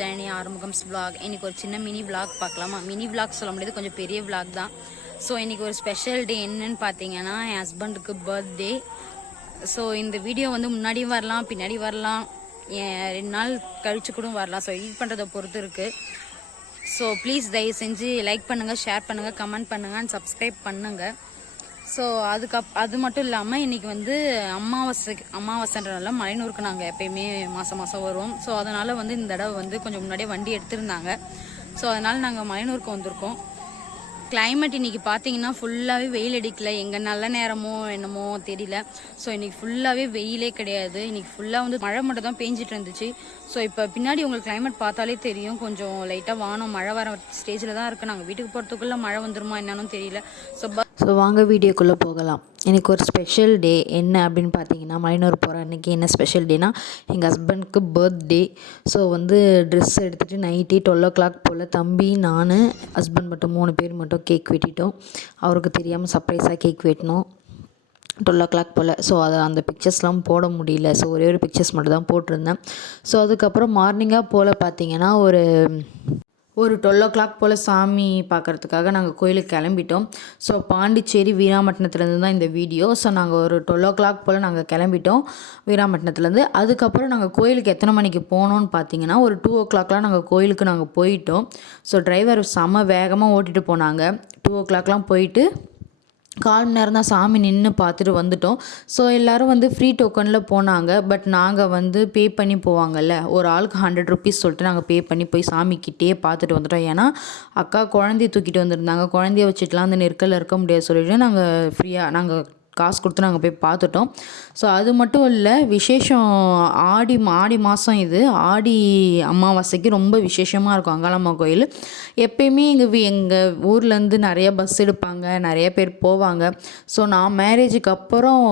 Janani ஆறுமுகம்ஸ் vlog. இன்னைக்கு ஒரு சின்ன மினி vlog பார்க்கலாமா? மினி vlog சொல்ல முடியாது, கொஞ்சம் பெரிய vlog தான். ஸோ இன்னைக்கு ஒரு ஸ்பெஷல் டே என்னன்னு பார்த்தீங்கன்னா, என் ஹஸ்பண்டுக்கு பர்த்டே. ஸோ இந்த வீடியோ வந்து முன்னாடியும் வரலாம், பின்னாடி வரலாம், 2 நாள் கழிச்சு கூட வரலாம். ஸோ எடிட் பண்ணுறதை பொறுத்து இருக்குது. ஸோ ப்ளீஸ் தயவு செஞ்சு லைக் பண்ணுங்கள், ஷேர் பண்ணுங்கள், கமெண்ட் பண்ணுங்கள் அண்ட் சப்ஸ்கிரைப் பண்ணுங்கள். ஸோ அது மட்டும் இல்லாமல் இன்றைக்கி வந்து அமாவாசைன்றனால மலையனூருக்கு நாங்கள் எப்பயுமே மாதம் வருவோம். ஸோ அதனால் வந்து இந்த தடவை வந்து கொஞ்சம் முன்னாடியே வண்டி எடுத்திருந்தாங்க. ஸோ அதனால் நாங்கள் மலையனூருக்கு வந்திருக்கோம். கிளைமேட் இன்றைக்கி பார்த்தீங்கன்னா ஃபுல்லாகவே வெயில் அடிக்கல. எங்கள் நல்ல நேரமோ என்னமோ தெரியல. ஸோ இன்றைக்கி ஃபுல்லாகவே வெயிலே கிடையாது. இன்றைக்கி ஃபுல்லாக வந்து மழை மட்டும் தான் பேஞ்சிட்டு இருந்துச்சு. ஸோ இப்போ பின்னாடி உங்களுக்கு கிளைமேட் பார்த்தாலே தெரியும், கொஞ்சம் லைட்டாக வானம் மழை வர ஸ்டேஜில் தான் இருக்குது. நாங்கள் வீட்டுக்கு போகிறதுக்குள்ளே மழை வந்துருமா என்னன்னு தெரியல. ஸோ வாங்க வீடியோக்குள்ளே போகலாம். எனக்கு ஒரு ஸ்பெஷல் டே என்ன அப்படின்னு பார்த்தீங்கன்னா, மலையனூர் போகிற அன்றைக்கி என்ன ஸ்பெஷல் டேனா, எங்கள் ஹஸ்பண்ட்க்கு பர்த்டே. ஸோ வந்து ட்ரெஸ் எடுத்துகிட்டு நைட்டே 12 o'clock போல் தம்பி, நான், ஹஸ்பண்ட் மட்டும் 3 பேர் மட்டும் கேக் வெட்டிட்டோம். அவருக்கு தெரியாமல் சர்ப்ரைஸாக கேக் வெட்டினோம் 12 o'clock போல். ஸோ அந்த பிக்சர்ஸ்லாம் போட முடியல. ஸோ ஒரே ஒரு பிக்சர்ஸ் மட்டும் தான் போட்டிருந்தேன். ஸோ அதுக்கப்புறம் மார்னிங்காக போல் பார்த்தீங்கன்னா ஒரு 12 o'clock போல் சாமி பார்க்குறதுக்காக நாங்கள் கோயிலுக்கு கிளம்பிட்டோம். ஸோ பாண்டிச்சேரி வீராமட்டணத்துலேருந்து தான் இந்த வீடியோ. ஸோ நாங்கள் ஒரு 12 o'clock போல் நாங்கள் கிளம்பிட்டோம் வீராமட்டணத்துலேருந்து. அதுக்கப்புறம் நாங்கள் கோயிலுக்கு எத்தனை மணிக்கு போனோன்னு பார்த்தீங்கன்னா, ஒரு 2 o'clockலாம் நாங்கள் கோயிலுக்கு நாங்கள் போயிட்டோம். ஸோ டிரைவர் செம்ம வேகமாக ஓட்டிகிட்டு போனாங்க. 2 o'clockலாம் போயிட்டு 1/4 மணி நேரம் தான் சாமி நின்று பார்த்துட்டு வந்துட்டோம். ஸோ எல்லோரும் வந்து ஃப்ரீ டோக்கனில் போனாங்க. பட் நாங்கள் வந்து பே பண்ணி போவாங்கல்ல, ஒரு ஆளுக்கு 100 rupees சொல்லிட்டு நாங்கள் பே பண்ணி போய் சாமிக்கிட்டே பார்த்துட்டு வந்துட்டோம். ஏன்னா அக்கா குழந்தைய தூக்கிட்டு வந்திருந்தாங்க, குழந்தைய வச்சுட்டுலாம் அந்த நெருக்கலில் இருக்க முடியாது சொல்லிட்டு நாங்கள் காசு கொடுத்து நாங்கள் போய் பார்த்துட்டோம். ஸோ அது மட்டும் இல்லை, விசேஷம் ஆடி மாதம் இது ஆடி அமாவாசைக்கு ரொம்ப விசேஷமாக இருக்கும் அங்காளம்மா கோயில். எப்பயுமே எங்கள் ஊர்லேருந்து நிறைய பஸ் எடுப்பாங்க, நிறைய பேர் போவாங்க. ஸோ நான் மேரேஜுக்கு அப்புறம்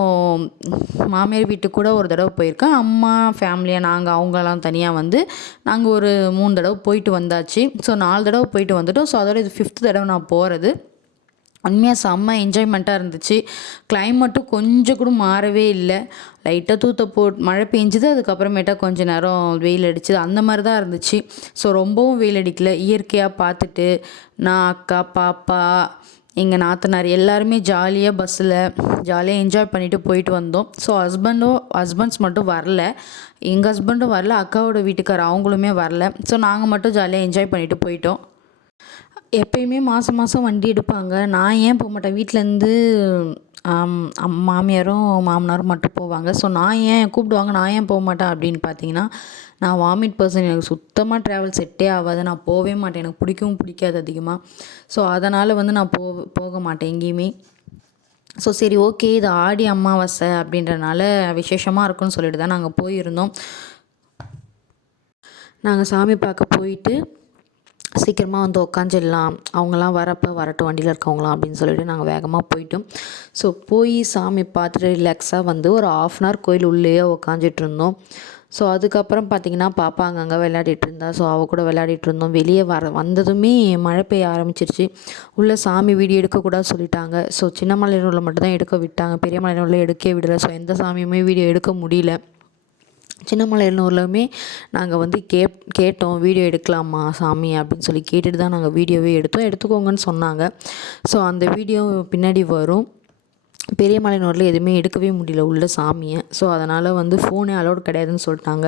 மாமியார் வீட்டுக்கு கூட ஒரு தடவை போயிருக்கேன். அம்மா ஃபேமிலியாக நாங்கள் அவங்கெல்லாம் தனியாக வந்து நாங்கள் ஒரு 3 தடவை போயிட்டு வந்தாச்சு. ஸோ 4 தடவை போயிட்டு வந்துட்டோம். ஸோ அதோட இது 5th தடவை நான் போகிறது. உண்மையாக செம்ம என்ஜாய்மெண்ட்டாக இருந்துச்சு. கிளைமேட்டும் கொஞ்சம் கூட மாறவே இல்லை. லைட்டாக மழை பெஞ்சுது, அதுக்கப்புறமேட்டா கொஞ்சம் நேரம் வெயில் அடிச்சுது, அந்த மாதிரி தான் இருந்துச்சு. ஸோ ரொம்பவும் வெயில் அடிக்கல. இயற்கையாக பார்த்துட்டு நான், அக்கா, பாப்பா, எங்கள் நாத்தனார் எல்லாருமே ஜாலியாக என்ஜாய் பண்ணிவிட்டு போயிட்டு வந்தோம். ஸோ ஹஸ்பண்ட்ஸ் மட்டும் வரல, எங்கள் ஹஸ்பண்டும் வரல, அக்காவோட வீட்டுக்கார் அவங்களுமே வரல. ஸோ நாங்கள் மட்டும் ஜாலியாக என்ஜாய் பண்ணிவிட்டு போயிட்டோம். எப்பயுமே மாதம் வண்டி எடுப்பாங்க. நான் ஏன் போக மாட்டேன், வீட்டிலேருந்து மாமியாரும் மாமனாரும் மட்டும் போவாங்க. ஸோ நான் ஏன் கூப்பிடுவாங்க, நான் ஏன் போக மாட்டேன் அப்படின்னு பார்த்தீங்கன்னா, நான் வாமிட் பர்சன். எனக்கு சுத்தமாக ட்ராவல் செட்டே ஆகாது. நான் போகவே மாட்டேன், எனக்கு பிடிக்காது அதிகமாக. ஸோ அதனால் வந்து நான் போக மாட்டேன் எங்கேயுமே. ஸோ சரி, ஓகே, இது ஆடி அமாவாசை அப்படின்றனால விசேஷமாக இருக்குன்னு சொல்லிட்டு தான் நாங்கள் போயிருந்தோம். நாங்கள் சாமி பார்க்க போயிட்டு சீக்கிரமாக வந்து உக்காந்துடலாம், அவங்களாம் வரட்டும் வண்டியில் இருக்கவங்களாம் அப்படின்னு சொல்லிட்டு நாங்கள் வேகமாக போயிட்டோம். ஸோ போய் சாமி பார்த்துட்டு ரிலாக்ஸாக வந்து ஒரு 1/2 hour கோயில் உள்ளேயே உக்காந்துட்டு இருந்தோம். ஸோ அதுக்கப்புறம் பார்த்திங்கன்னா பாப்பா அங்கங்கே விளையாடிட்டு இருந்தா. ஸோ அவள் கூட விளையாடிட்டு இருந்தோம். வெளியே வந்ததுமே மழை பெய்ய ஆரம்பிச்சிருச்சு. உள்ளே சாமி வீடியோ எடுக்கக்கூடாது சொல்லிட்டாங்க. ஸோ சின்ன மலையனூரில் மட்டும்தான் எடுக்க விட்டாங்க, பெரிய மலையனூரில் எடுக்கவே விடலை. ஸோ எந்த சாமியுமே வீடியோ எடுக்க முடியல. சின்ன மலையனூர்லையுமே நாங்கள் வந்து கேட்டோம், வீடியோ எடுக்கலாமா சாமி அப்படின்னு சொல்லி கேட்டுட்டு தான் நாங்கள் வீடியோவே எடுத்துக்கோங்கன்னு சொன்னாங்க. ஸோ அந்த வீடியோ பின்னாடி வரும். பெரிய மலையனூரில் எதுவுமே எடுக்கவே முடியல உள்ள சாமியை. ஸோ அதனால் வந்து ஃபோனே அலோடு கிடையாதுன்னு சொல்லிட்டாங்க.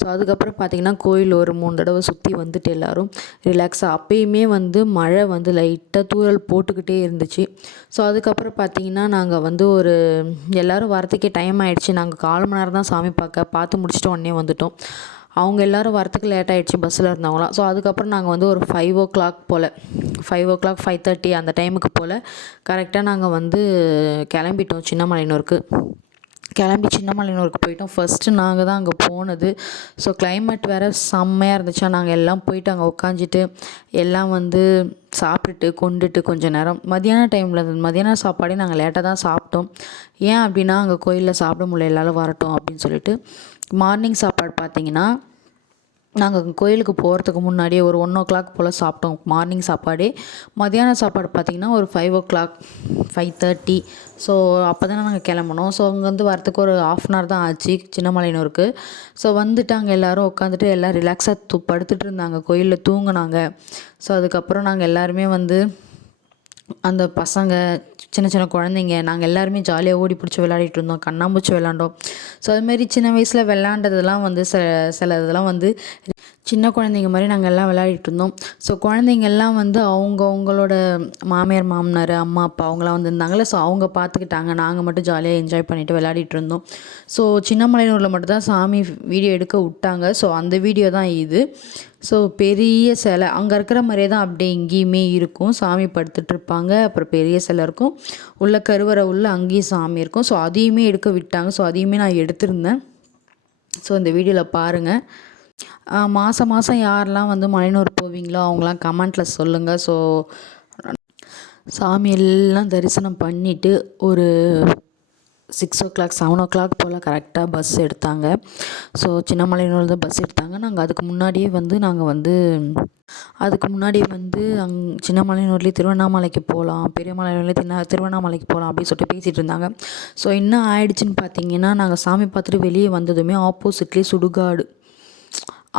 ஸோ அதுக்கப்புறம் பார்த்திங்கன்னா கோயில் ஒரு 3 தடவை சுற்றி வந்துட்டு எல்லோரும் ரிலாக்ஸாக. அப்பயுமே வந்து மழை வந்து லைட்டாக தூறல் போட்டுக்கிட்டே இருந்துச்சு. ஸோ அதுக்கப்புறம் பார்த்திங்கன்னா நாங்கள் வந்து எல்லோரும் வரத்துக்கே டைம் ஆகிடுச்சு. நாங்கள் 1/4 மணி நேரம் தான் சாமி பார்த்து முடிச்சுட்டு உடனே வந்துட்டோம். அவங்க எல்லோரும் வரத்துக்கு லேட் ஆகிடுச்சு பஸ்ஸில் இருந்தவங்களாம். ஸோ அதுக்கப்புறம் நாங்கள் வந்து ஒரு 5 o'clock போல் 5:30 அந்த டைமுக்கு போல் கரெக்டாக நாங்கள் வந்து கிளம்பிட்டோம் சின்ன மலையனூருக்கு போயிட்டோம். ஃபஸ்ட்டு நாங்கள் தான் அங்கே போனது. ஸோ கிளைமேட் வேறு செம்மையாக இருந்துச்சா, நாங்கள் எல்லாம் போயிட்டு அங்கே உட்காந்துட்டு எல்லாம் வந்து சாப்பிட்டுட்டு கொண்டுட்டு கொஞ்சம் நேரம் மதியான சாப்பாடே நாங்கள் லேட்டாக தான் சாப்பிட்டோம். ஏன் அப்படின்னா அங்கே கோயிலில் சாப்பிட முடியல, எல்லோரும் வரட்டும் அப்படின்னு சொல்லிட்டு. மார்னிங் சாப்பாடு பார்த்திங்கன்னா நாங்கள் கோயிலுக்கு போகிறதுக்கு முன்னாடியே ஒரு 1 o'clock போல் சாப்பிட்டோம் மார்னிங் சாப்பாடே. மதியான சாப்பாடு பார்த்திங்கன்னா ஒரு 5 o'clock 5:30. ஸோ அப்போ தானே நாங்கள் கிளம்புனோம். ஸோ அங்கேருந்து வரத்துக்கு ஒரு 1/2 hour தான் ஆச்சு சின்னமலையனூருக்கு. ஸோ வந்துட்டு அங்கே எல்லோரும் உட்காந்துட்டு எல்லாம் ரிலாக்ஸாக படுத்துட்டு இருந்தாங்க, கோயிலில் தூங்குனாங்க. ஸோ அதுக்கப்புறம் நாங்கள் எல்லாருமே வந்து அந்த பசங்க சின்ன சின்ன குழந்தைங்க நாங்கள் எல்லாருமே ஜாலியாக ஓடி பிடிச்சி விளையாடிட்டு இருந்தோம், கண்ணாம்பூச்சி விளாண்டோம். ஸோ அதுமாரி சின்ன வயசில் விளாண்டதெல்லாம் வந்து சில இதெல்லாம் வந்து சின்ன குழந்தைங்க மாதிரி நாங்கள் எல்லாம் விளையாடிட்டு இருந்தோம். ஸோ குழந்தைங்கள்லாம் வந்து அவங்களோட மாமியார் மாமனார் அம்மா அப்பா அவங்களாம் வந்துருந்தாங்களே. ஸோ அவங்க பார்த்துக்கிட்டாங்க, நாங்கள் மட்டும் ஜாலியாக என்ஜாய் பண்ணிவிட்டு விளையாடிட்டு இருந்தோம். ஸோ சின்னமலையூரில் மட்டும்தான் சாமி வீடியோ எடுக்க விட்டாங்க. ஸோ அந்த வீடியோ தான் இது. ஸோ பெரிய சிலை அங்கே இருக்கிற மாதிரியே தான் அப்படியே இங்கேயுமே இருக்கும். சாமி படுத்துட்ருப்பாங்க, அப்புறம் பெரிய சிலை இருக்கும், உள்ள கருவறை உள்ள அங்கேயும் சாமி இருக்கும். ஸோ அதையுமே எடுக்க விட்டாங்க. ஸோ அதையுமே நான் எடுத்திருந்தேன். ஸோ இந்த வீடியோவில் பாருங்கள். மாதம் மாதம் யாரெல்லாம் வந்து மலையனூர் போவீங்களோ அவங்களாம் கமெண்ட்டில் சொல்லுங்கள். ஸோ சாமி எல்லாம் தரிசனம் பண்ணிவிட்டு ஒரு 6 o'clock 7 o'clock போல் கரெக்டாக பஸ் எடுத்தாங்க. ஸோ சின்னமலையனூர் தான் பஸ் எடுத்தாங்க. நாங்கள் அதுக்கு முன்னாடியே வந்து சின்னமலையனூர்லேயே திருவண்ணாமலைக்கு போகலாம், பெரியமலையூர்லேயே திருவண்ணாமலைக்கு போகலாம் அப்படின்னு சொல்லிட்டு பேசிகிட்டு இருந்தாங்க. ஸோ என்ன ஆயிடுச்சுன்னு பார்த்தீங்கன்னா, நாங்கள் சாமி பார்த்துட்டு வெளியே வந்ததுமே ஆப்போசிட்லேயே சுடுகாடு,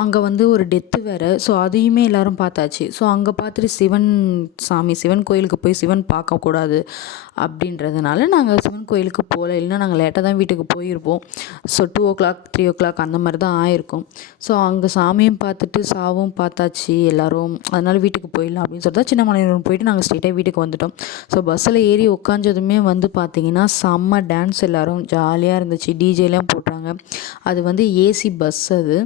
அங்கே வந்து ஒரு டெத்து வேறு. ஸோ அதையுமே எல்லோரும் பார்த்தாச்சு. ஸோ அங்கே பார்த்துட்டு சிவன் கோயிலுக்கு போய் சிவன் பார்க்கக்கூடாது அப்படின்றதுனால நாங்கள் சிவன் கோயிலுக்கு போகல. இல்லைன்னா நாங்கள் லேட்டாக தான் வீட்டுக்கு போயிருப்போம். ஸோ 2 o'clock 3 o'clock அந்த மாதிரி தான் ஆயிருக்கும். ஸோ அங்கே சாமியும் பார்த்துட்டு சாவும் பார்த்தாச்சு எல்லோரும், அதனால் வீட்டுக்கு போயிடலாம் அப்படின்னு சொல்லிட்டு தான் சின்னமலையூர் போயிட்டு நாங்கள் ஸ்ட்ரெயிட்டாக வீட்டுக்கு வந்துட்டோம். ஸோ பஸ்ஸில் ஏறி உட்காந்ததுமே வந்து பார்த்திங்கன்னா செம்ம டான்ஸ், எல்லோரும் ஜாலியாக இருந்துச்சு, டிஜேலாம் போட்டாங்க. அது வந்து ஏசி பஸ் அது.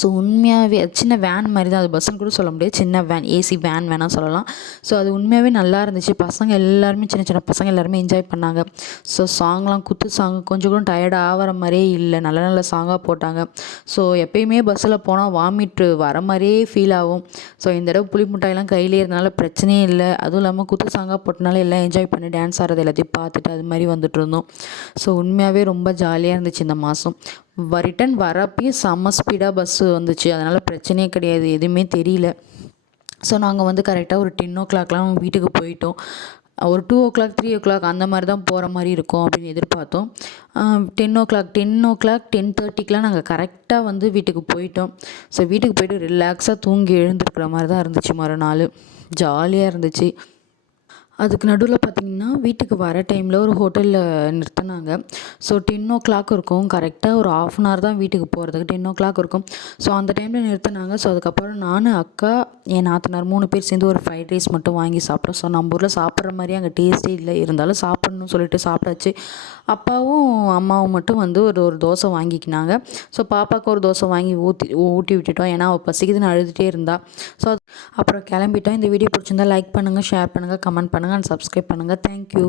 ஸோ உண்மையாகவே சின்ன வேன் மாதிரி தான், அது பஸ்ஸுன்னு கூட சொல்ல முடியாது, சின்ன வேன், ஏசி வேன் வேணால் சொல்லலாம். ஸோ அது உண்மையாகவே நல்லா இருந்துச்சு. பசங்க எல்லாருமே சின்ன சின்ன பசங்க எல்லாருமே என்ஜாய் பண்ணாங்க. ஸோ சாங்லாம் குத்து சாங், கொஞ்சம் கூட டயர்ட் ஆகிற மாதிரியே இல்லை, நல்ல நல்ல சாங்காக போட்டாங்க. ஸோ எப்பயுமே பஸ்ஸில் போனால் வாமிட்டு வர மாதிரியே ஃபீல் ஆகும். ஸோ இந்த தடவை புளி மிட்டாயெல்லாம் கையிலே இருந்தனால பிரச்சனையே இல்லை. அதுவும் இல்லாமல் குத்து சாங்காக போட்டனால எல்லாம் என்ஜாய் பண்ணி டான்ஸ் ஆடுறது எல்லாத்தையும் பார்த்துட்டு அது மாதிரி வந்துட்டு இருந்தோம். ஸோ உண்மையாகவே ரொம்ப ஜாலியாக இருந்துச்சு இந்த மாதம். ரிட்டன் வரப்பையும் செம்ம ஸ்பீடாக பஸ்ஸு வந்துச்சு, அதனால் பிரச்சனையே கிடையாது, எதுவுமே தெரியல. ஸோ நாங்கள் வந்து கரெக்டாக ஒரு 10 o'clockலாம் வீட்டுக்கு போயிட்டோம். ஒரு 2 o'clock 3 o'clock அந்த மாதிரி தான் போகிற மாதிரி இருக்கும் அப்படின்னு எதிர்பார்த்தோம். 10 o'clock 10:30க்கெலாம் நாங்கள் கரெக்டாக வந்து வீட்டுக்கு போயிட்டோம். ஸோ வீட்டுக்கு போயிட்டு ரிலாக்ஸாக தூங்கி எழுந்திருக்கிற மாதிரி தான் இருந்துச்சு. மறுநாள் ஜாலியாக இருந்துச்சு. அதுக்கு நடுவில் பார்த்திங்கன்னா வீட்டுக்கு வர டைமில் ஒரு ஹோட்டலில் நிறுத்தினாங்க. ஸோ 10 o'clock இருக்கும், கரெக்டாக ஒரு 1/2 hour தான் வீட்டுக்கு போகிறதுக்கு, 10 o'clock இருக்கும். ஸோ அந்த டைமில் நிறுத்தினாங்க. ஸோ அதுக்கப்புறம் நான், அக்கா, என் நாத்தனார் 3 பேர் சேர்ந்து ஒரு ஃப்ரைட் ரைஸ் மட்டும் வாங்கி சாப்பிட்டோம். ஸோ நம்ம ஊரில் சாப்பிட்ற மாதிரி அங்கே டேஸ்ட்டே இல்லை, இருந்தாலும் சாப்பிட்ணுன்னு சொல்லிட்டு சாப்பிட்டாச்சு. அப்பாவும் அம்மாவும் மட்டும் வந்து ஒரு தோசை வாங்கிக்கினாங்க. ஸோ பாப்பாவுக்கு ஒரு தோசை வாங்கி ஊட்டி விட்டுட்டோம், ஏன்னா அவள் பசிக்குதுன்னு அழுதுகிட்டே இருந்தா. ஸோ அப்புறம் கிளம்பிட்டோம். இந்த வீடியோ பிடிச்சிருந்தா லைக் பண்ணுங்கள், ஷேர் பண்ணுங்கள், கமெண்ட் பண்ணுங்கள் அண்ட் சப்ஸ்கிரைப் பண்ணுங்கள். தேங்க்யூ.